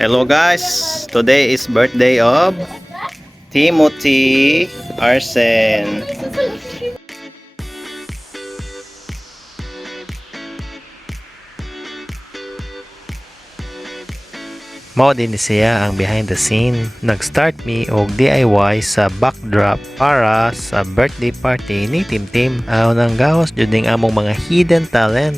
Hello guys, today is birthday of Timothy Arsen. Mao din siya ang behind the scene. Nag-start me og DIY sa backdrop para sa birthday party ni Timtim. Aw nang gahos jud ning among mga hidden talent.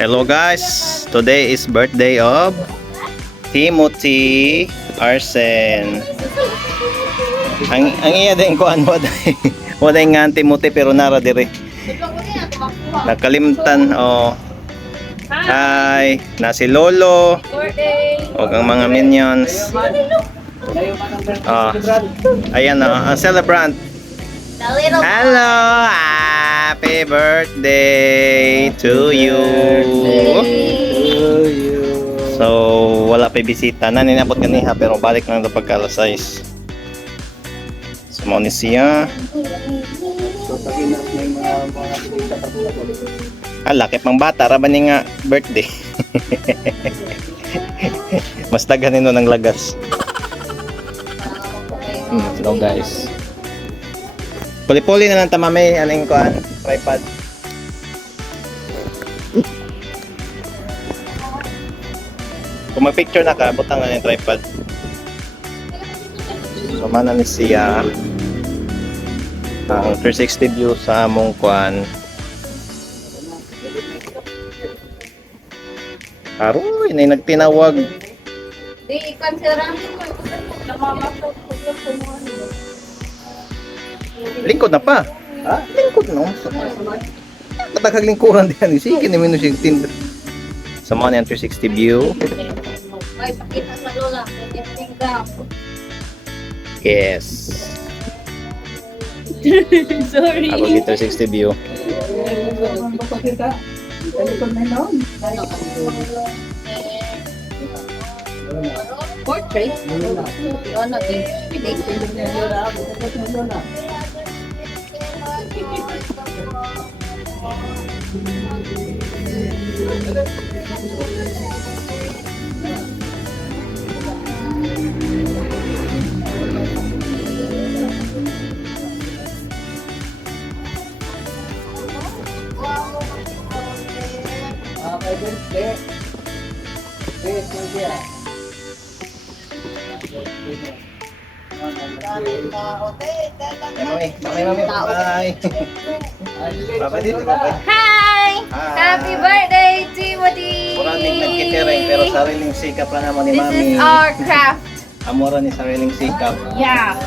Hello guys, today is birthday of Timothy Arsen. Ang iya din ko ano waday nga Timothy pero nara dire. Nakalimtan oh. Hi, na si Lolo. O ang mga minions. Oh. Ayan ang celebrant. Hello, happy birthday to you. So, wala pa bisita. Naninabot ganiha pero balik lang na pagka alas 6. So, mo ni siya. Laki pang bata. Raban ni nga birthday. Mas daghanin nun ng lagas. So guys. Puli-puli na lang tamame, aning kuan, tripod. Kung mag-picture na ka, butang na yung tripod. So, mana ni siya ang 360 view sa among kuan. Aroy, na nagtinawag. Di, kansirahin mo. Namamasok ko sa mga. Lingkod na pa. Ha? Lingkod no. Kataghag lingkuran diyan. Sige ni minus yung tinder. Sa mga 360 view. Ay, pakita sa lola. Yes. Sorry. Ako dito 360 view. Portrait? Ano din? Mami, bye. Bye dito, bye. Hi! Happy birthday, Timothy! Murating nagkitiring pero sariling sikap lang naman ni This Mami. is our craft. Amora ni sariling sikap. Yeah.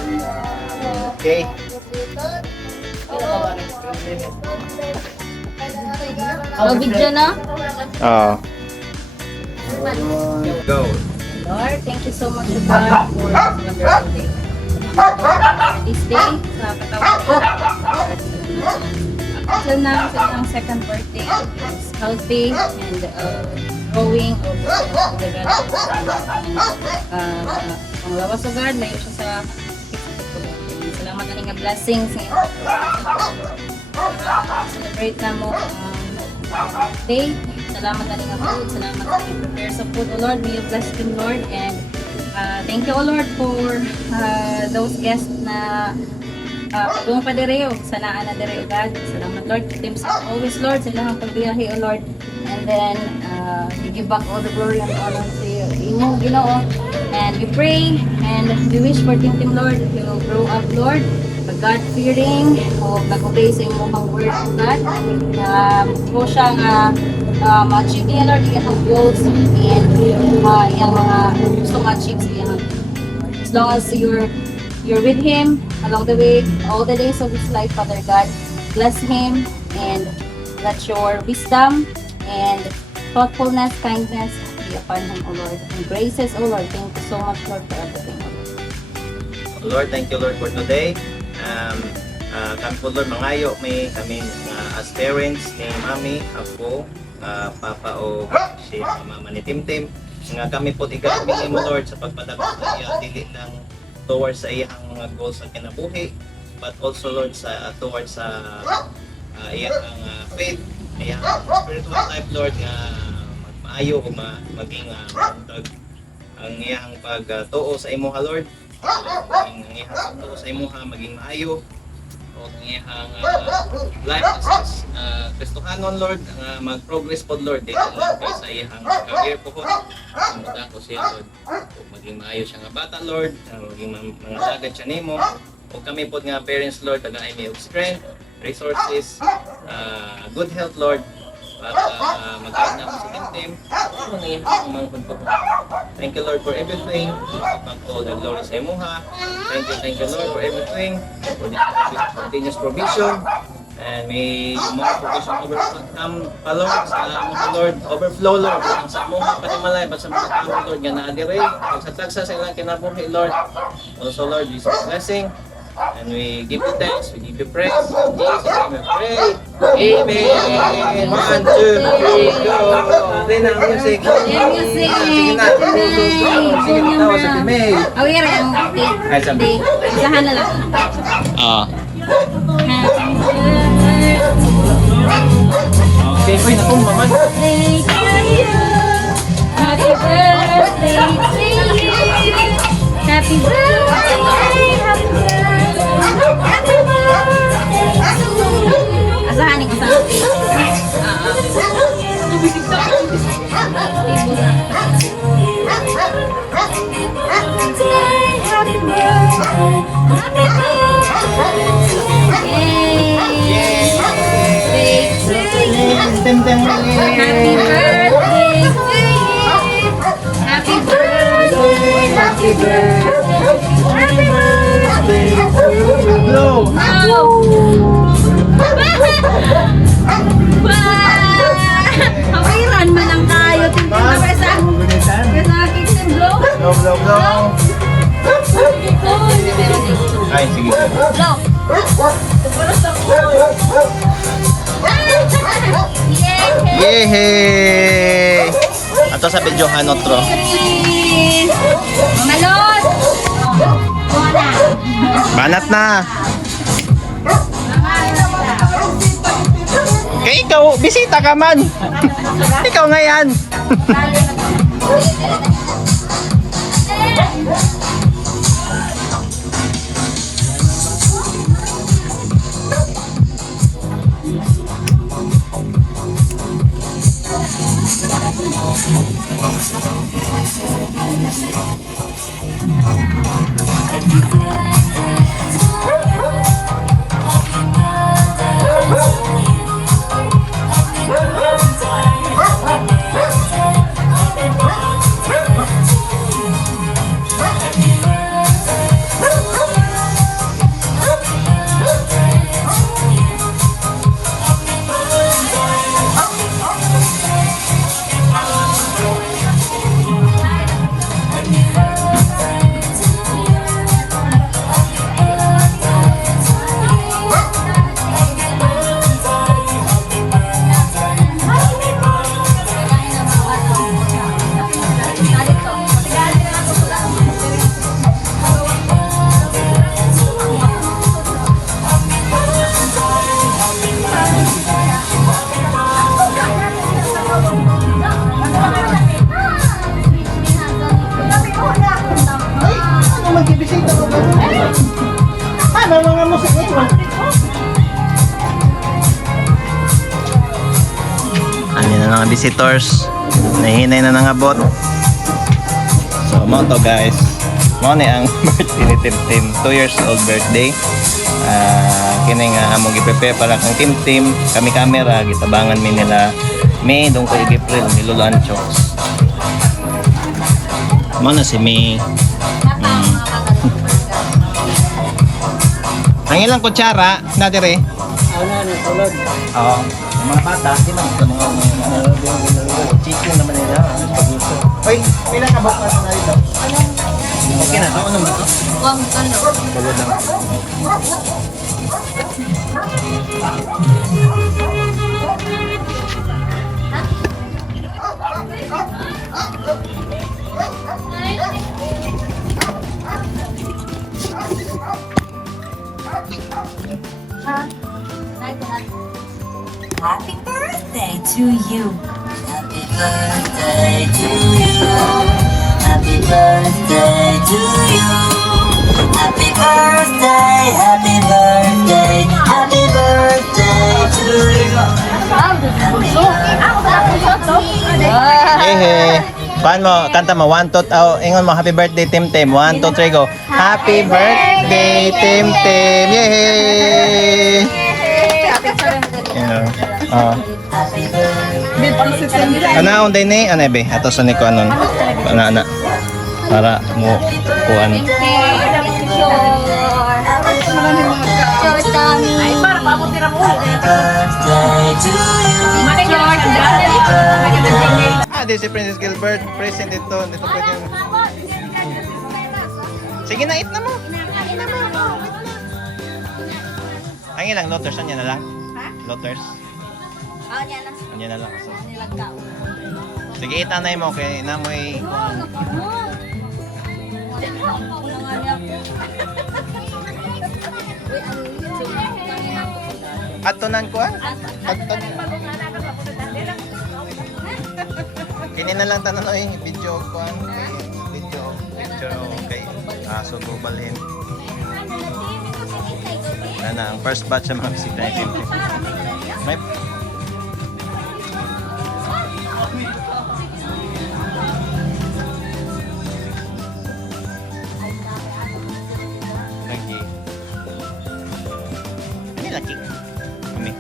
Okay. Oh, video na? Oh. Go. Lord, thank you so much, God, for this wonderful day. This day, sa katawan ko. Until now, sa ilang second birthday, is healthy and growing of the God. Ang lawas sa God, layo siya sa salamat na nga blessings ngayon. Celebrate na mo ang day. Salamat na nga food. Salamat na nga prepare sa food, O Lord. May you bless them, Lord. And thank you, O Lord, for those guests na pagong padireo, sanaan na direo, God. Salamat, Lord. Keep them safe always, Lord. Sa ilang pagbiyahe, O Lord. And then, we give back all the glory and honor to you. Inyong Ginoo. And we pray and we wish for Tim, Lord, he will grow up, Lord, God-fearing o nag-obey sa imong mga words, O God. Po siya nga ma-achieve niya, Lord, iyang goals and iyang mga gusto ma-achieve sa iyang. As long as you're with him along the way, all the days of his life, Father God, bless him and let your wisdom and thoughtfulness, kindness be be upon him, O Lord. And graces, O Lord. Thank you so much, Lord, for everything, O Lord. Lord, thank you Lord for today. Kami po Lord, mangayo may kami as parents ni Mami, ako, Papa o si Mama ni Timtim. Nga kami po igabingin mo Lord sa pagpadagos sa iya, dili lang towards sa iyang mga goals sa kinabuhi, but also Lord sa towards sa iyang faith, iyang spiritual life Lord, nga magmaayo o maging ang iyang pagtuo sa imo Lord. Ang iyang pagtuo sa imo maging maayo o ang iyang life as Kristohanon Lord, mag-progress po Lord dito lang kay sa iyang career po sumuda ko siya Lord o maging maayo siya nga bata Lord, maging mga sagad siya nimo o kami po nga parents Lord, tagaay may strength, resources, good health Lord, para mag-guide na po sa Timtim. Thank you Lord for everything. Pag-all the glory sa imuha. Thank you Lord for everything, for this continuous provision. And may more provision overcome pa Lord, sa mga Lord, overflow Lord, ang sa mga panimalay, sa mga tao Lord, nga na-adire, pagsatagsa sa ilang kinabuhi Lord. Also Lord, Jesus blessing. And we give you thanks, we give you praise. In Jesus' name we pray. Amen. 1, 2, 3, go. Play na ang music. Sige na. Sige na tawa sa May. Awir ang Ay, sabi. isahan na lang. Okay, koy na kung maman. Happy birthday to you. Happy birthday, happy birthday, happy birthday to you. Asahanin ko sa happy birthday to you. Blow. Hawiran man ang kayo. Tingnan mo sa kitchen blow. Blow. Ay, sige. Blow. Yehey! Ato sa videohan otro. Mamalot! Mona! Banat na. Kaya ikaw, bisita ka man. Ikaw nga yan. Ano na mga visitors, nahinay na nangabot. So mo to guys, mo ni ang birthday ni Timtim, 2 years old birthday. Kini nga among gi-prepare para kang Timtim, kami camera gitabangan mi nila May dong ko i-April ni Lolo Anchoks. Mo na si May. Ang ilang kutsara na dire. Oo. Yung mga bata, di man ito mga chicken naman nila. Pila ka ba na ito? Okay na, ano mo ito? Wag ano. Bagod lang. Happy birthday to you. Happy birthday to you. Happy birthday to you. Happy birthday, happy birthday, happy birthday to you. Hehe. Kuhan mo, kanta mo, 1, 2, ingon mo, happy birthday, Tim Tim. 1, 2, 3, go. Happy birthday, Tim Tim. Yay! You know, Happy birthday. ana on day ni, ana be, ato sa ni ko anon. Ana. Para mo kuan. Ay, para pamutira mo. Birthday to you. Di si Princess Gilbert, present dito pwede. Sige na, eat na mo. Ang ilang lotters, anya na lang? Lotters? Anya na lang. So, sige, itanay mo kay namoy. Atunan ko ah. Kini na lang tanan oy video ko video kay aso balhin. Na ang first batch sa mga bisita ni Tim. May lagi. Ini lagi. Ini.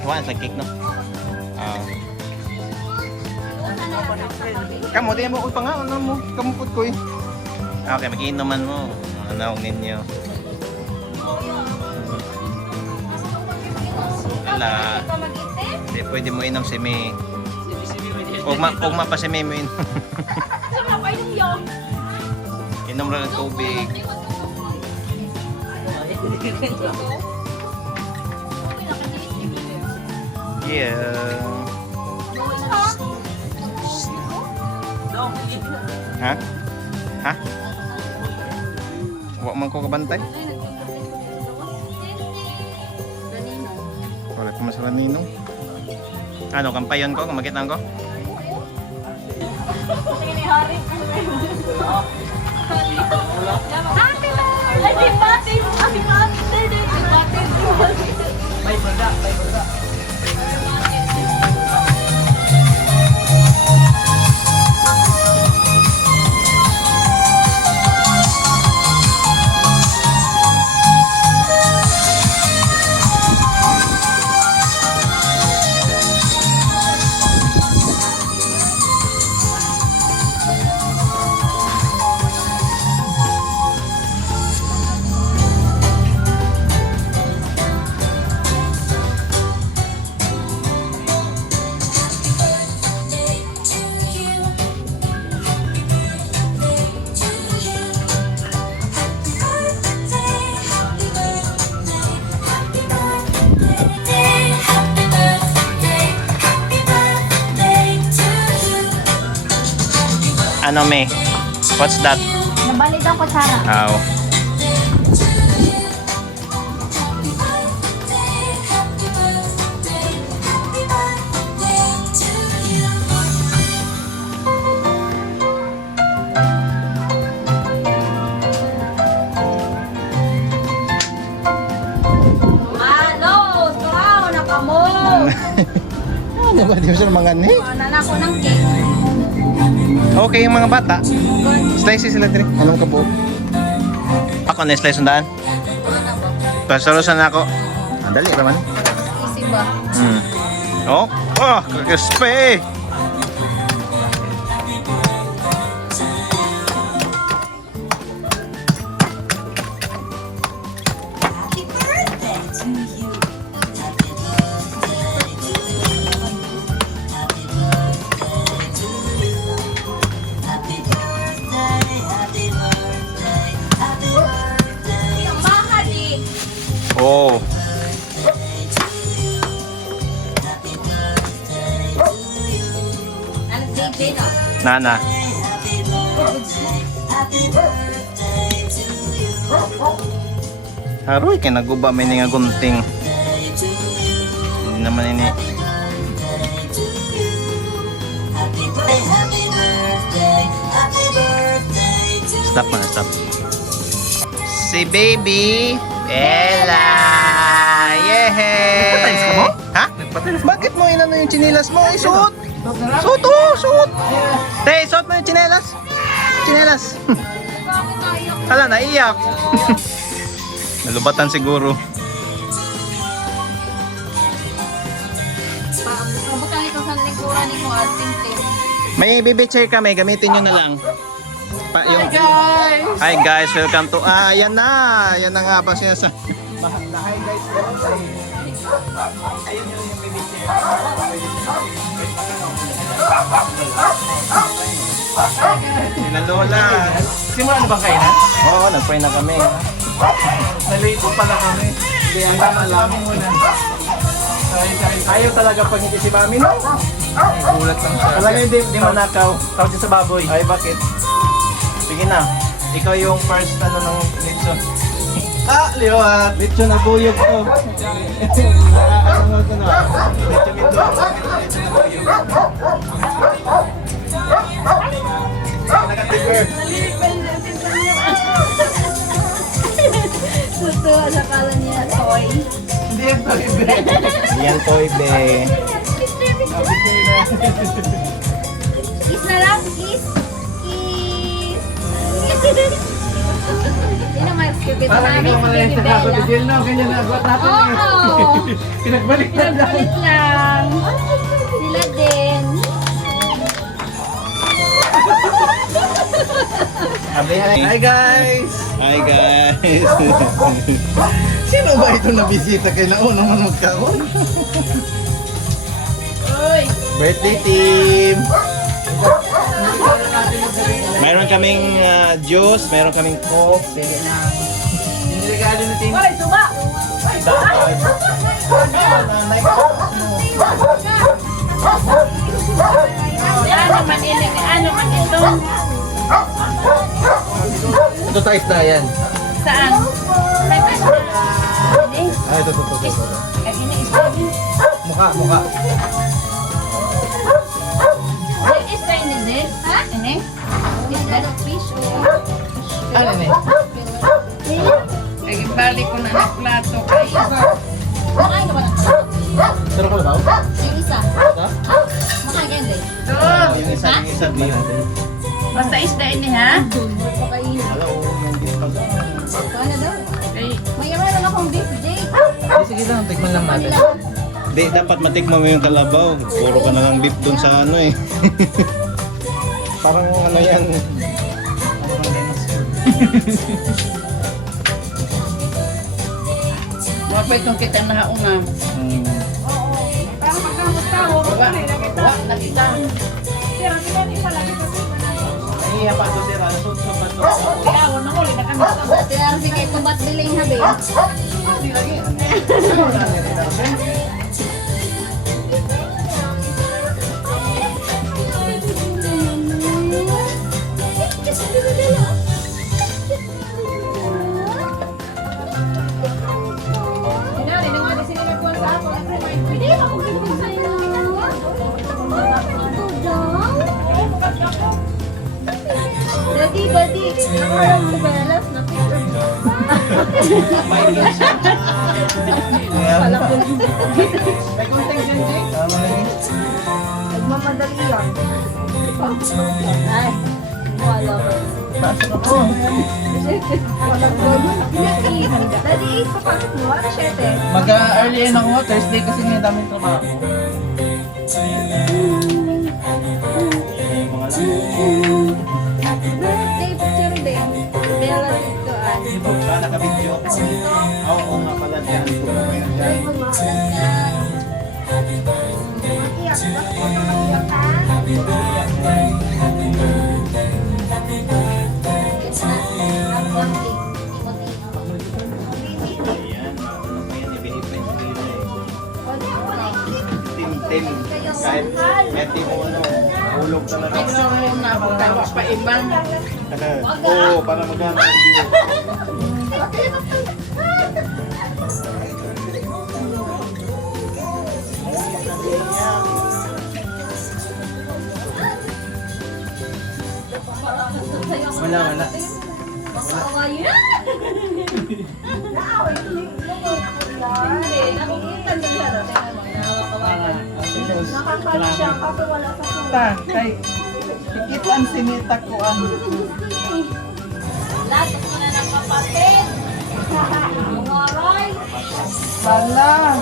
Kuha sa cake no. Kamu di mo pa nga ano mo kamupot ko eh. Okay, mag-iinuman mo. Ano ninyo? Ala. Di pwede mo inom si May. Ugma pa si May mo inom. Inom lang ng tubig. Yeah. Ha? Ha? Huwag man ko kabantay. Wala ko masala nino. Ano, kampayon ko? Kumagitan ko? Ano me? What's that? Nabalik ang kutsara. Aw. Ano ba? Di ba sila mga ni? Nanako ng cake. Okay, yung mga bata. Slice sila diri. Anong kabuo? Ako na slice sundaan. Pasalusan na ako. Dali naman. Easy ba? Oh, kakaspe. Happy birthday to you. Happy birthday to you. Happy birthday to you. Happy Oh. Ano, JJ no? Nana. Haroy, kaya naguba may nga gunting. Hindi naman ini. Stop na, stop. Si baby Ella! Yehey! Nagpatiles ka mo? Ha? Bakit mo inano yung chinelas mo? Isuot! Suot oh! Suot! Te, suot mo yung chinelas! Chinelas! Hala, naiyak! Nalubatan siguro. Pabukan ito sa lingkuran ni mo at ting-ting. May baby chair kami, gamitin nyo na lang. Hi guys! Welcome to... yan na! Yan na nga ba siya sa... Hi guys! Ayun yung baby chair. Sila Lola. Simula na bang kainan? Oo, nag-pray na kami. Nalito pala kami. Kaya ang tama lang muna. Ayaw talaga pag hindi si Mami, no? Gulat lang siya. Talaga hindi mo nakaw. Tawag siya sa baboy. Ay, bakit? Sige na. Ikaw yung first ano ng lechon. Liwat! Lechon na buyog to. Ano mo ito na? Lechon ito. Lechon na buyog. Naka-trigger. Tutuwa sa kala niya, toy. Hindi yan to, Ibe. Yan to, Ibe. Kiss na lang, kiss. Kiss. Yun ang mas cupid Parang namin, ikaw si pala yung Baby taga Bella. sa jail, no? Ganyan na agwat natin. Oo. Pinagbalik na lang. Pinagpalit lang. Sila din. Hi guys! Hi guys. Sino ba ito na bisita kay Naon naman magkaon? Birthday team. Mayroon kaming juice, mayroon kaming coke. Niregalo na team. Ano man ito? Ito type na yan. Saan? Ay, ito. Mukha. Is that in this? Ha? Ini? Is that a fish or? Ano ni? Ay, balik ko na ng plato kay Makain ka ba ng plato? Sarap ko ba? Yung isa. Ito? Makain ka hindi? Yung isa din. Basta isda ini ha? Pakain. Hello, yung beef pa. Paano daw? Ay, May meron akong beef Jake. Sige lang, tikman lang natin. Di, dapat matikman mo yung kalabaw. Puro ka na lang beef dun sa ano eh. Parang ano yan. mapay kung kita nahaunga. Wa, nakita. Ay, pa to sir. Ano sa pa to? Kaya, na huli na kami sa Tinarap si kay kumbat biling habi. Dati, nakarang mo belas na picture. Pala ko. May konting dyan, Nagmamadali yan. Ay, wala ko. Dati 8 papasok mo, ano 7? Mag-early in ako, Thursday kasi may daming trabaho. Happy birthday, picture din. Bella dito ay. Saan nakabidyo? Oo nga pala dyan. Ay, Iyak ka? Iyak ka? It's not. I'm wanting. natin. Kahit di mo hulog talaga. Ano na ako tawa pa ibang. Oo, para magana ang view. Wala. Kay ikit ang sinita ko ang Lahat mo na ng kapatid. Umaray. bala.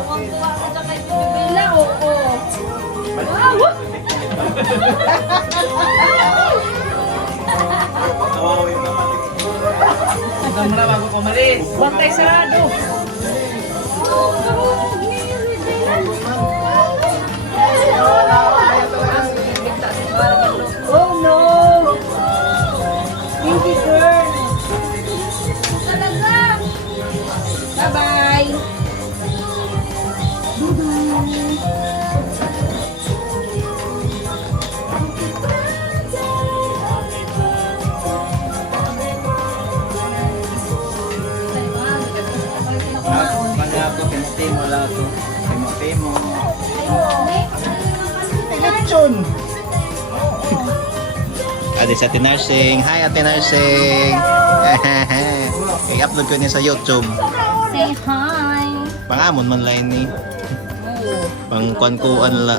Tuwang-tuwa ka sa kay Bibila. Oo. Wow! Hanggang na bago ko malis. Bantay sarado. Oh no! Baby girl! Talaga! Bye-bye! Kanya ako, timo lang ako. Timo. Eleksyon. Ate sa Ate Nursing. Hi Ate Nursing. I-upload ko niya sa YouTube. Say hi! Pangamon man lain ni. Pangkuan-kuan la.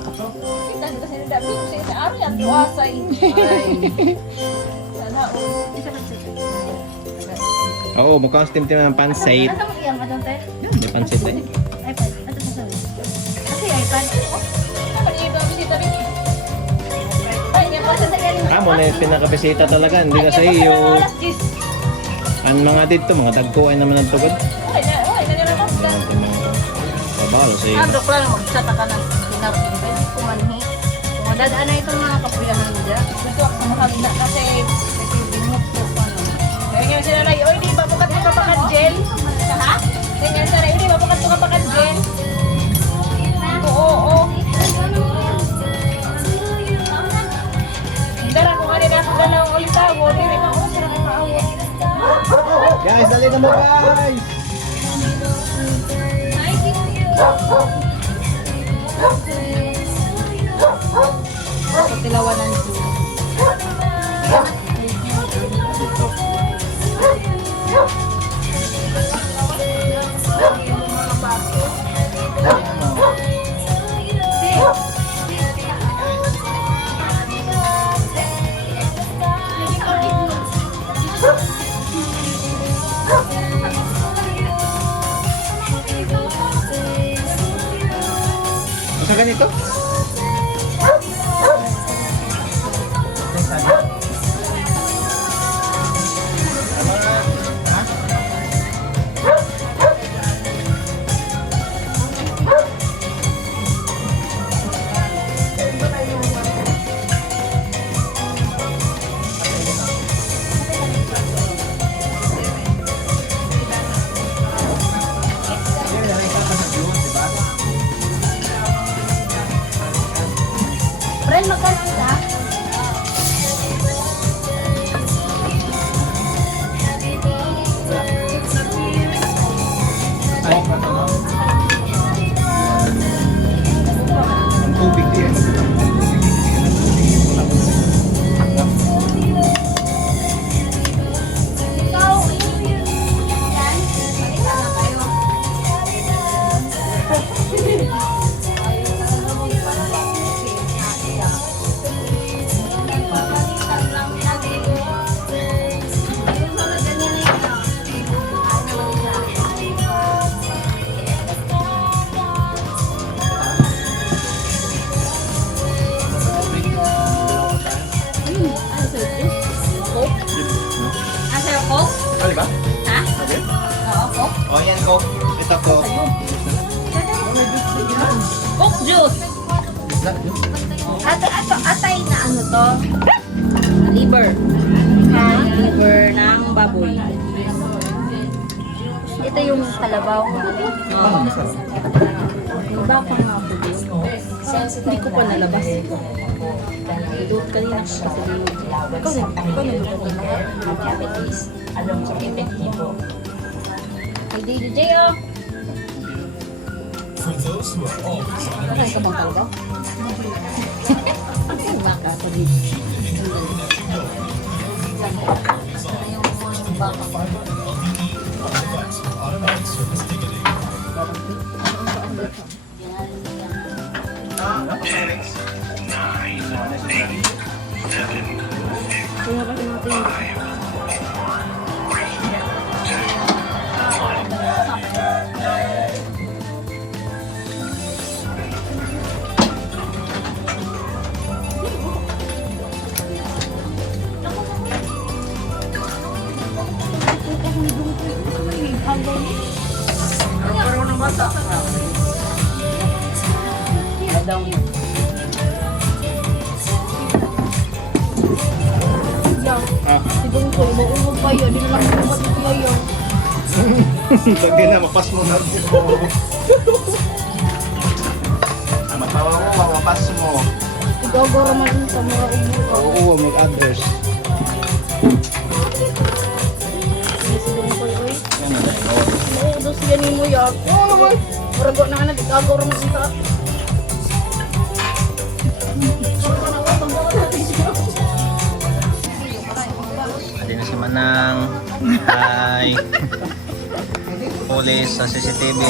Oo, mukhang steam-steam ng pansit. May pansit eh. Amo na yung pinakabisita talaga, hindi na sa iyo. Ang mga dito, mga dagko ay naman ang tugod. Babalo sa iyo. Abro ko lang magsata ka ng pinapinipin kumanhi. Kung dadaan na itong mga kapuyahan dyan. Gusto ako makamina kasi binuk ko pa no. Kaya nga sila na, oy di ba bukat mo kapakan gel? Ha? Kaya nga sila, di ba bukat mo kapakan gel? Oo. Dara ko nga rin ako galaw ulit ako. Dili ka ako sila kay maawa. Guys, dali na mo guys! Hi, thank you. Ako tilawanan ko. Masa ganito? Friend, magkaroon ka? Ang tubig din. Ikaw, yan. Malika na kayo. Asa yung Coke? Ano ba? Ha? Okay. Oo, Coke. Oh, yan ko. Ito ko. Coke juice. Atay na ano to? Liver. Liver ng baboy. Ito yung kalabaw. Baka nga ako din. Hindi ko pa nalabas. Idot kanina siya sa liyo. Ikaw nalulot na cavities. Alam mo, epektibo. Ay, DJ, oh! Ay, ka bang talaga? Ay, baka ako dito. Siguro ko, maungog pa yun. Hindi na lang ko matitiyo yun. Bagay na, mapas mo na. Matawa mo, mapas mo. Igogoro man yun sa mga umuha. Oo, mag-others. Siguro ko yun. Maudos yan mo yan. Oo naman. Marago na nga na, igogoro man ito. Hindi na si Manang. Hi. Police sa CCTV.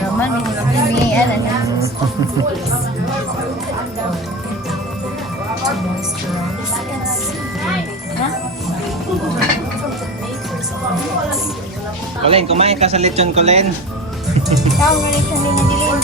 Naman, hindi na. Colin, kumain ka sa lechon, Colin. Ikaw nga rin siya nilin.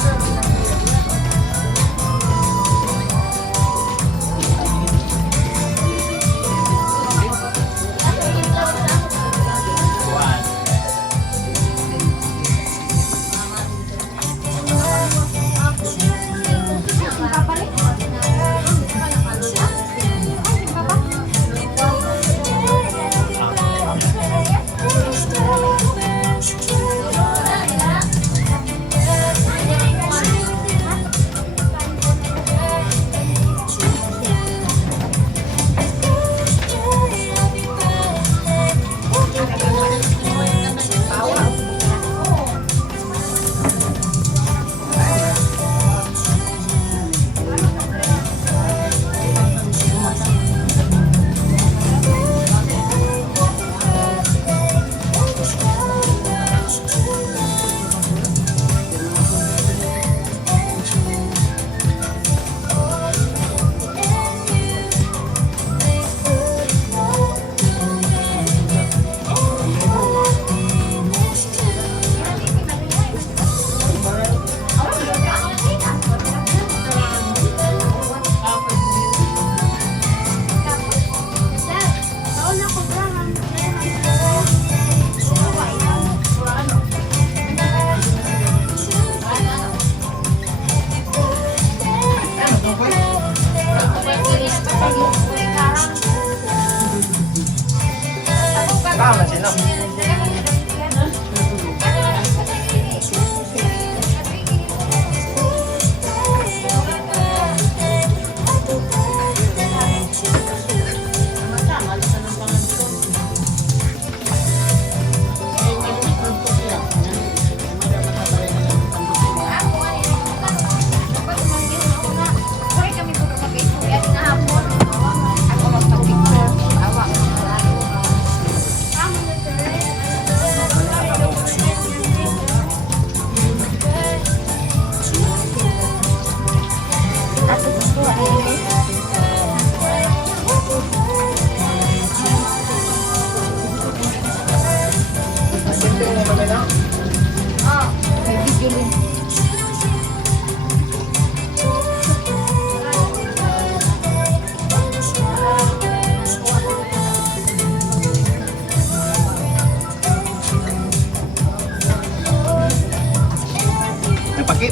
Tama sila.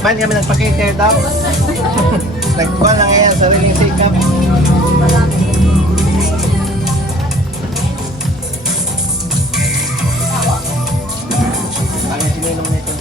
Ba't kami nagpa-cater daw? Nagkuha lang ngayon, sariling sikap. Kaya sininong nito.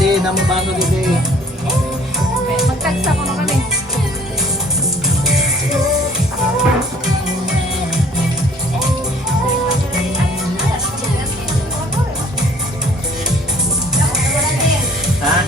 di na mo baso di. Magtagsa ko na kami. Ha?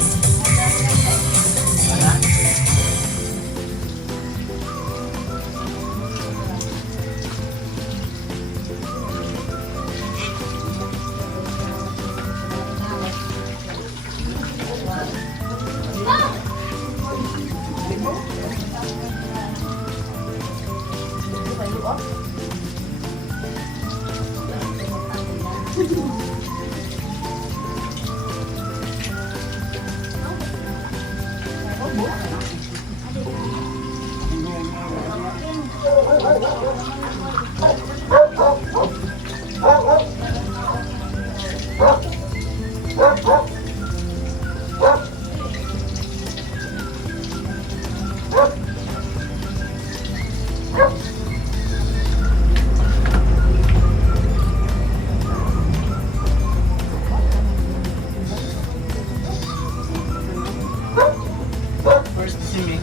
First to see me.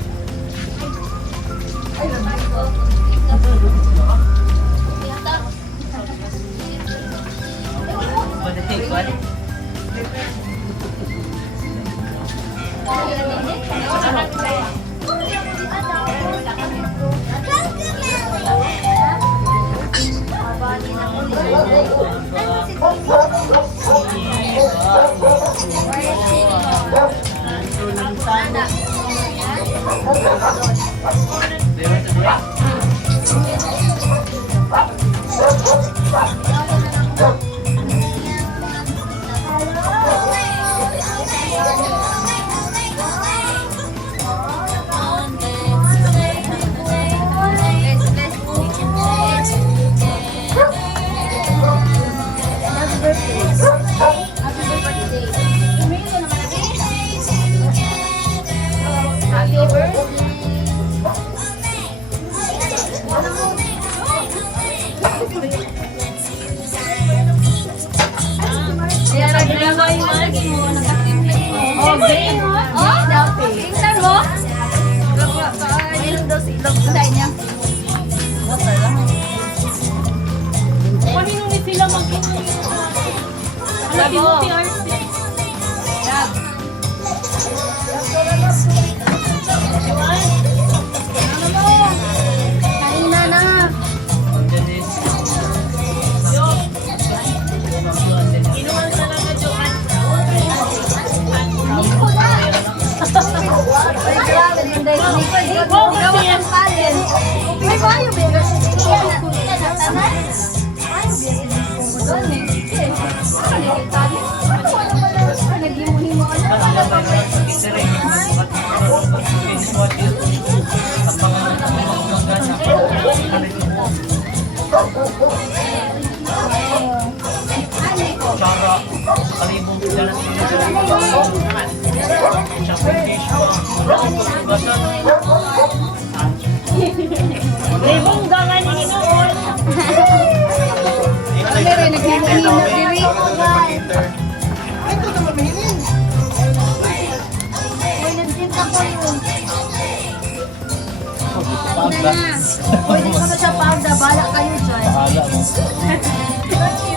Pwede ko na siya pagda, bala kayo dyan.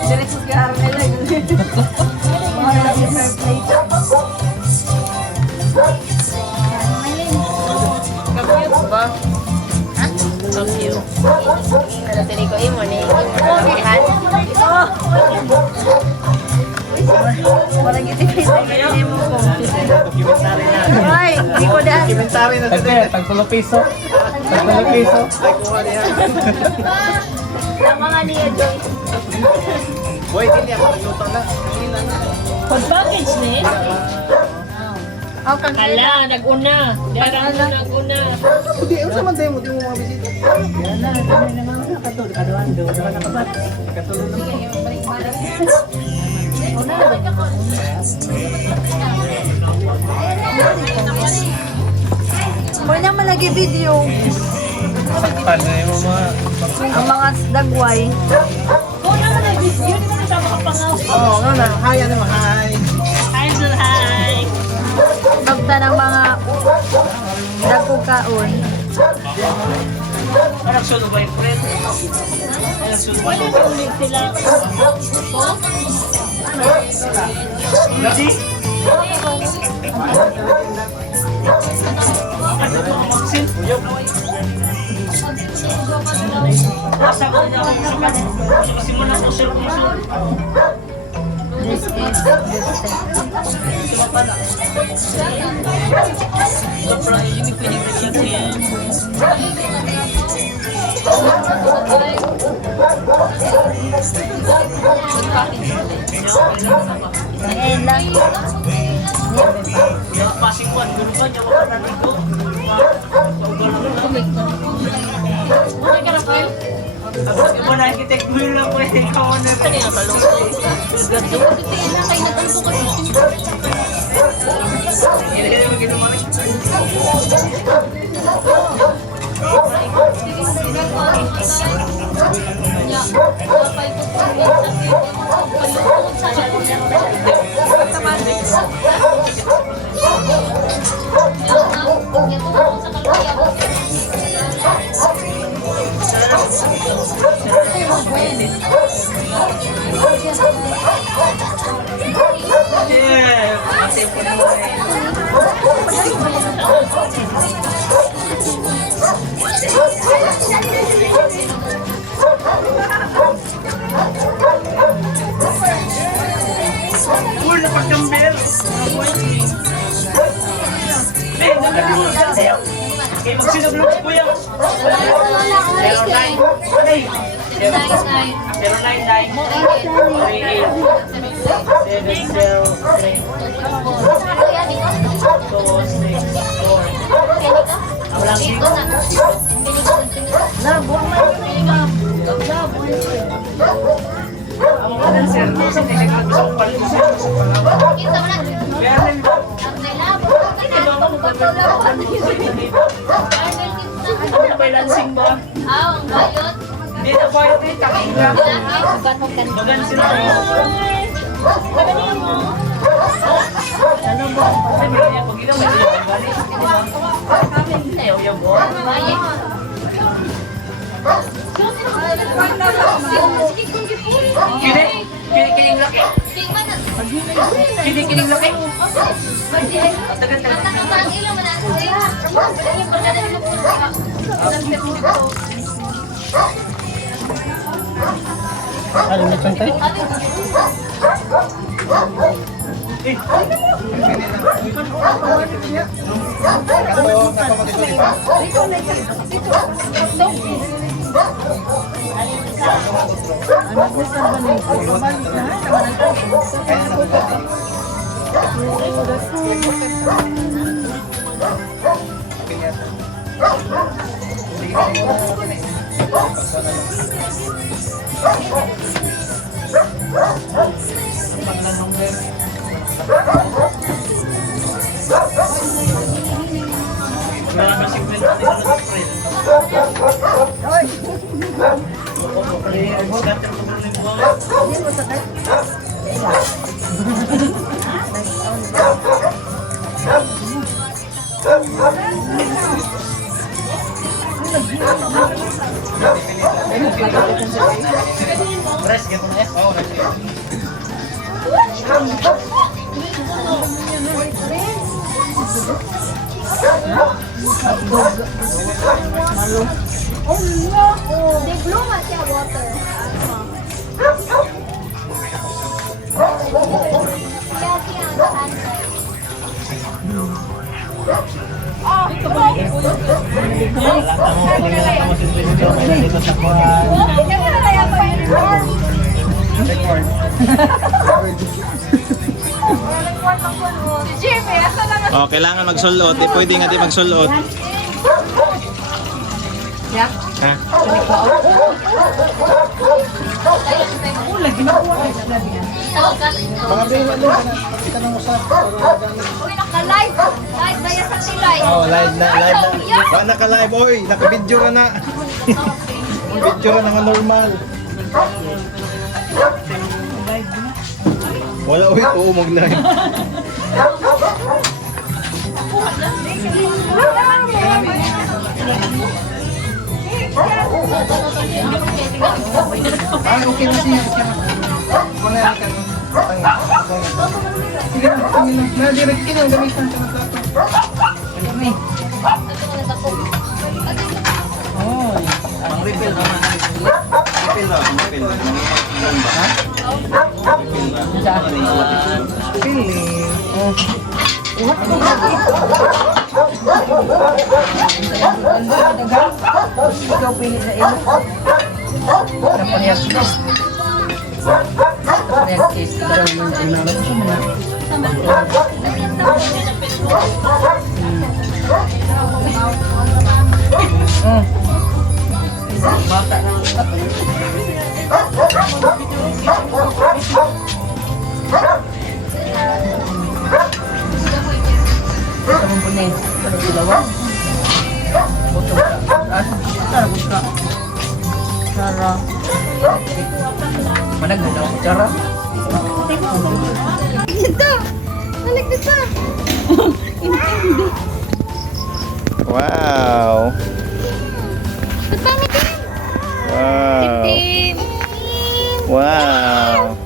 Diretso kay Armela yun. Bahala yung fair play. Kapiyot ba? Ha? Kapiyot. Pero tini ko imo ni Ihan. Parang iti-iti mo ko. Documentary na. Ay, hindi ko dahil. Documentary na today. Tagpulo piso. Tagpulo piso. Ay, kuha niya. Ang mga niya, Joyce. Boy, hindi ako nagluto na. Pag-package ni? Ang kang Hala, nag-una. Dara na nag-una. Hindi, ano sa manday mo? Di mo mga bisita. Yan na, dami na mga katulad. Kaduan, doon na nakabat. Katulad na. Mo na malagi video. Paano yung mga... Ang mga dagway. Oo naman nag-video. Di ba na siya makapangaw? Oo, nga na. Hi, ano mo? Hi. Hi, Zul, hi. Kita ng mga dagkong kaon. Anak sulo ba yung friend? Anak sulo ba yung friend? Lati? Maxine? Asa ko na ako yung sukat. Simulan ko sir kung sir. This is Ayan lang. Pasikuan, gulo pa niya wala na dito. Iba na architect mo lang po eh. Ikaw na pa niya talong. Yeah, kasi po Uy, napagkambel! Eh, nagkakabulog ka sa'yo! Okay, magsinublog si Kuya! 0996 ang bayot. Dito po ito yung takinga. Bagan sila. Ano ba? Sabi niya, pag ilaw, may sila balik. Ayaw yung po. Kining laki. Kining laki. Kalimutan tayo. They blow siya water. Oh, kailangan magsulot. Di pwede nga di magsulot. Yeah. Ha? Uy, naka-live. Live na yan sa silay. Oh, live na. Wala na ka live, oy. Naka-video ka na. Video ka na nga normal. Wala, oy. Oo, mag-live. Okay na siya. Wala na ka. Sige na, sige na. Na-direct ka na, gamitan siya ng plato. Oh, ang refill naman. Refill lang, refill lang. Ha? Feeling. Oh. Ikaw pili sa iyo. Sa paniyag test. Sa paniyag test. Ikaw yung unang bata na. Sama po na yung ilawan. Boto ka. Tara, buka. Tara. Managod ako, Tara. Ito! Balik dito! Wow! Wow! Tim! Wow!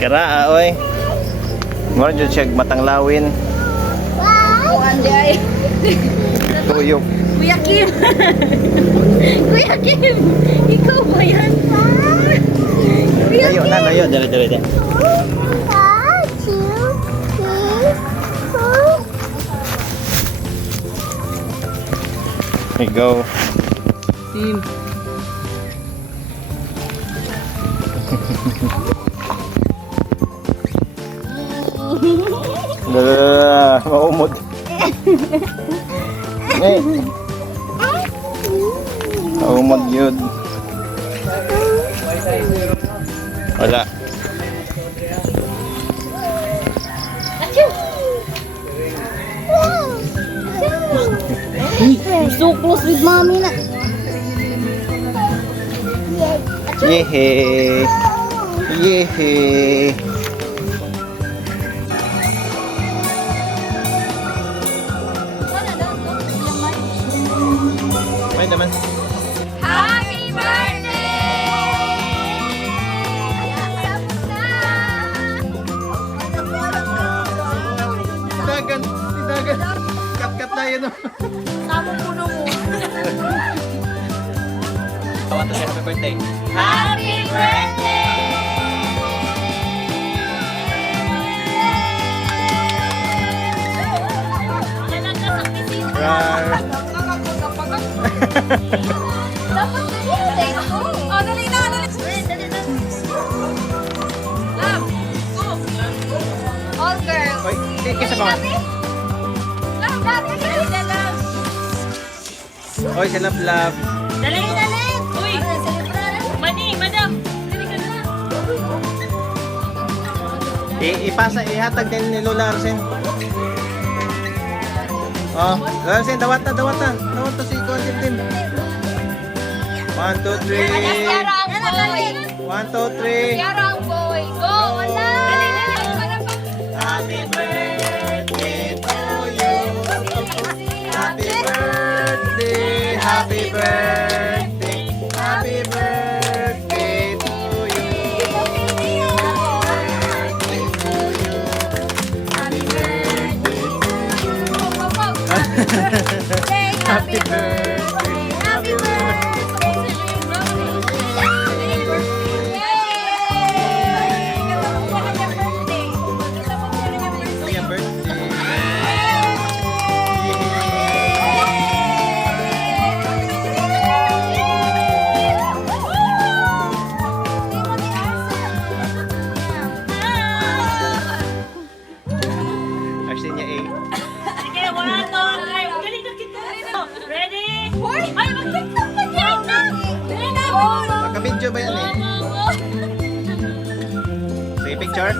Karaa, oy. Moro jud siya matang lawin. Kuhan di ay. Tuyok. Kuya Kim! Kuya Kim! Ikaw ba yan? Kuya Layo na, layo. Dali, dali, dali. Here you go. Team. Maumod. Eh. Maumod yun. Wala. You're so close with mommy na. Yehe. Yehe. May naman. Happy Dagan. Dagan. Kat-kat na yun. Tama puno mo. Happy birthday. Happy birthday! Rar. Dapat birthday ko. Oh, dali na, dali. Dali na. Love, go. All girls. Oy, kisa pa. Love, dali, dali na, love. Oy, silap love. Dali, dali. Uy, mani, madam. Dali ka na. Ipasa, ihatag din ni Lola Arsen. Oh, Lola Arsen, dawat na. Dawat na si Kuan din. 1, 2, 3. Tiara ang boy. 1, 2, 3. Tiara ang boy. Go, wala. Dali, dali. Para pa. Happy birthday to you. Happy birthday. Happy birthday. Happy birthday to you. Happy birthday to you. Happy birthday to you. Happy birthday. Happy birthday. Happy birthday. Arsen niya eh. Sige, 1, 2, 3. Galing na kita. Ready? Ay, mag-tiktok ka dyan na. Dali na. Nakabidyo ba yan eh? Sige, picture.